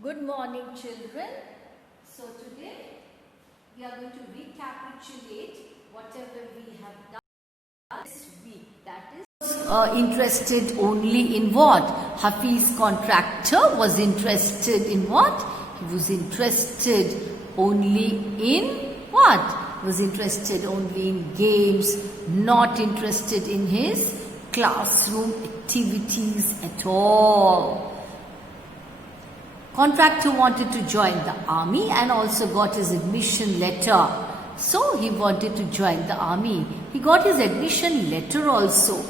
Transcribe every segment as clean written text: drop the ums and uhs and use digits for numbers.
Good morning, children. So today we are going to recapitulate whatever we have done this week. That is interested only in what? Hafiz contractor was interested in what? He was interested only in what? Was interested only in games, not interested in his classroom activities at all. Contractor wanted to join the army and also got his admission letter. So he wanted to join the army. He got his admission letter also.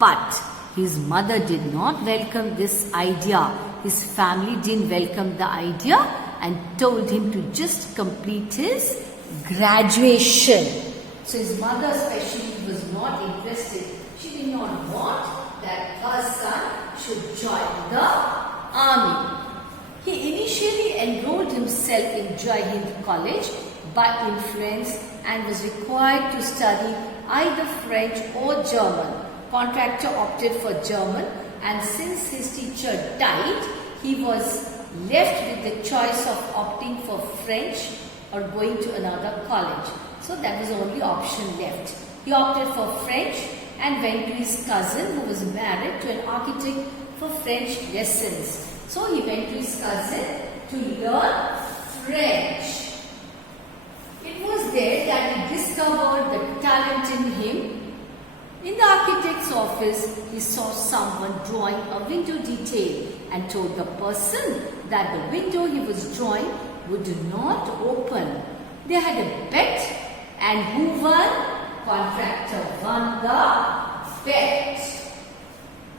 But his mother did not welcome this idea. His family didn't welcome the idea and told him to just complete his graduation. So his mother especially was not interested. She did not want that her son should join the army. He initially enrolled himself in Jai Hind College by influence and was required to study either French or German. Contractor opted for German, and since his teacher died, he was left with the choice of opting for French or going to another college. So that was the only option left. He opted for French and went to his cousin who was married to an architect for French lessons. So he went to his cousin to learn French. It was there that he discovered the talent in him. In the architect's office, he saw someone drawing a window detail and told the person that the window he was drawing would not open. They had a bet, and who won? Contractor won the bet.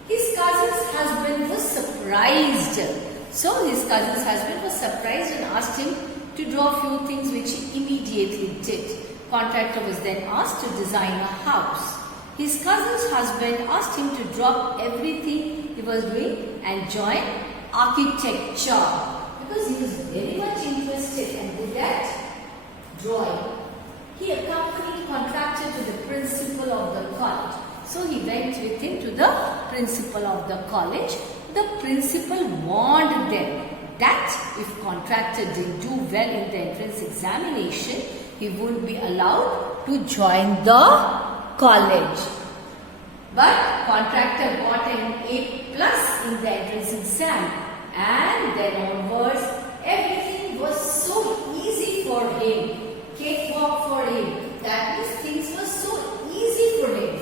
His cousin's husband was surprised. So his cousin's husband was surprised and asked him to draw a few things, which he immediately did. Contractor was then asked to design a house. His cousin's husband asked him to drop everything he was doing and join architecture because he was very much interested and good at drawing. He accompanied contractor to the principal of the college. So he went with him to the principal of the college. The principal warned them that if contractor didn't do well in the entrance examination, he wouldn't be allowed to join the college. But contractor got an A+ in the entrance exam, and then onwards everything was so easy for him. Cakewalk for him. That means things were so easy for him.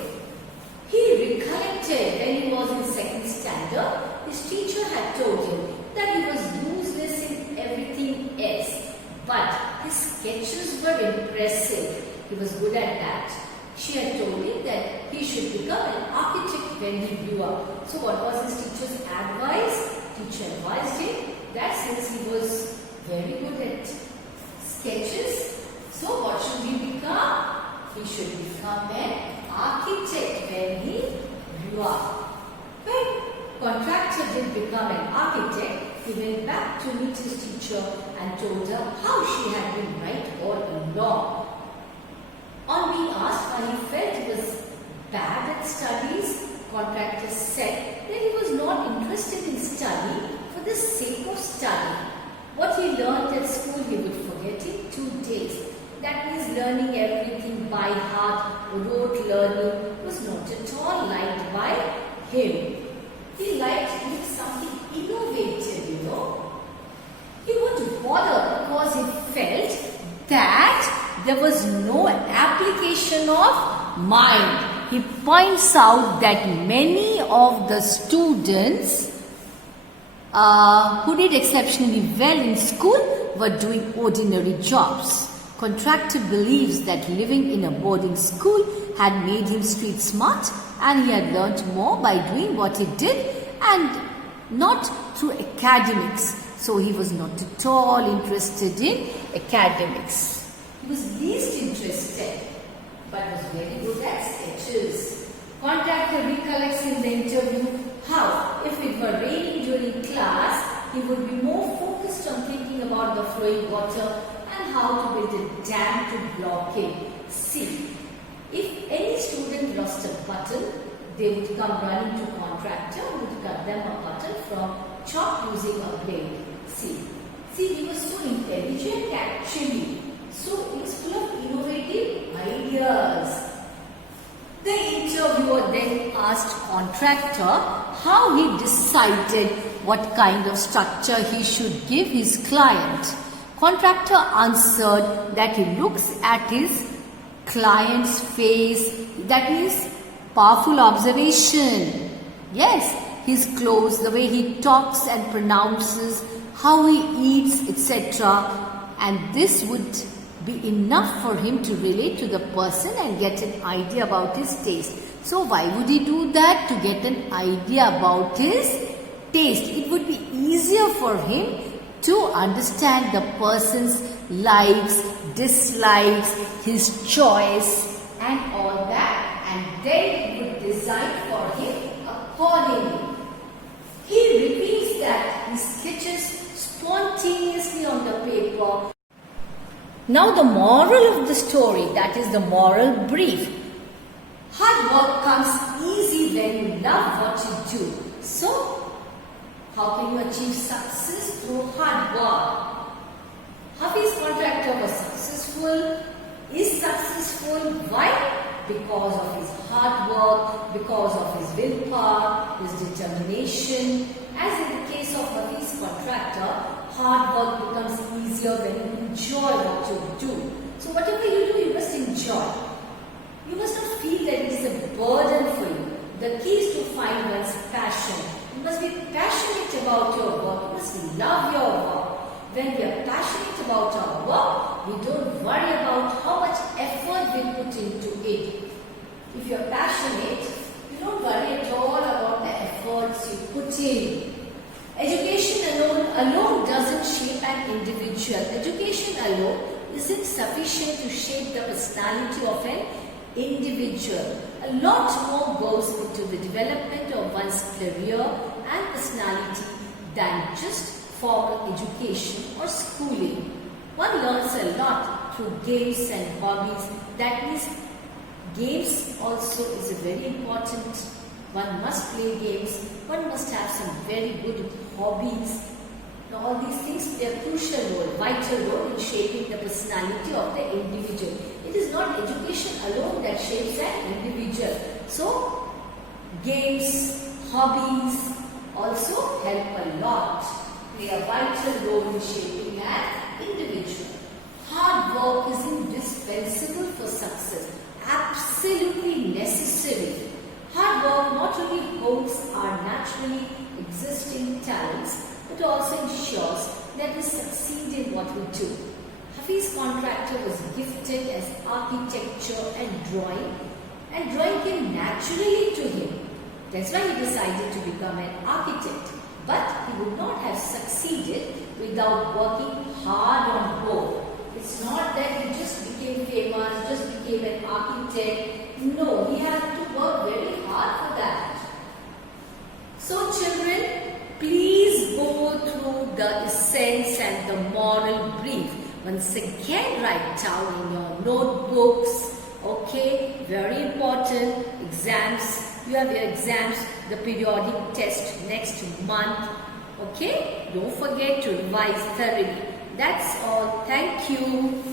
He recollected when he was in second standard, his teacher had told him that he was useless in everything else. But his sketches were impressive. He was good at that. She had told him that he should become an architect when he grew up. So what was his teacher's advice? Teacher advised him that since he was very good at sketches, so what should he become? He should become an architect when he grew up. When contractor did become an architect, he went back to meet his teacher and told her how she had been right all along. On being asked why he felt he was bad at studies, contractor said that he was not interested in study for the sake of study. What he learned at school he would forget in 2 days. That means learning everything by heart, rote learning was not at all liked by him. He liked doing something innovative, He wouldn't bother because he felt that there was no application of mind. He points out that many of the students who did exceptionally well in school were doing ordinary jobs. Contractor believes that living in a boarding school had made him street smart, and he had learnt more by doing what he did and not through academics. So he was not at all interested in academics. He was least interested, but was very good at sketches. Contractor recollects in the interview how, if it were raining during class, he would be more focused on thinking about the flowing water and how to build a dam to block it. See, if any student lost a button, they would come running to contractor who would cut them a button from chalk using a blade. See, contractor how he decided what kind of structure he should give his client. Contractor answered that he looks at his client's face, that is powerful observation. Yes, his clothes, the way he talks and pronounces, how he eats, etc. And this would be enough for him to relate to the person and get an idea about his taste. So why would he do that? To get an idea about his taste. It would be easier for him to understand the person's likes, dislikes, his choice and all that, and then he would decide for him accordingly. He repeats that he sketches spontaneously on the paper. Now the moral of the story, that is the moral brief. Hard work comes easy when you love what you do. So, how can you achieve success? Through hard work. Hafiz contractor was successful, is successful. Why? Because of his hard work, because of his willpower, his determination. As in the case of Hafiz contractor, hard work becomes easier when you enjoy what you do. So whatever you do, you must enjoy. You must not feel that it is a burden for you. The key is to find one's passion. You must be passionate about your work. You must love your work. When we are passionate about our work, we don't worry about how much effort we put into it. If you are passionate, you don't worry at all about the efforts you put in. Education alone doesn't shape an individual. Education alone isn't sufficient to shape the personality of an individual. A lot more goes into the development of one's career and personality than just formal education or schooling. One learns a lot through games and hobbies. That means games also is a very important. One must play games. One must have some very good hobbies. Now all these things play a crucial role, vital role in shaping the personality of the individual. It is not education alone that shapes an individual. So games, hobbies also help a lot, play a vital role in shaping an individual. Hard work is indispensable for success, absolutely necessary. Hard work not only hones our naturally existing talents, but also ensures that we succeed in what we do. Hafiz contractor was gifted as architecture and drawing came naturally to him. That's why he decided to become an architect. But he would not have succeeded without working hard on both. It's not that he just became famous, just became an architect. No, he had to work very hard for that. So children, please go through the essence and the moral brief. Once again, write down in your notebooks. Okay, very important. Exams. You have your exams, the periodic test next month. Okay, don't forget to revise thoroughly. That's all. Thank you.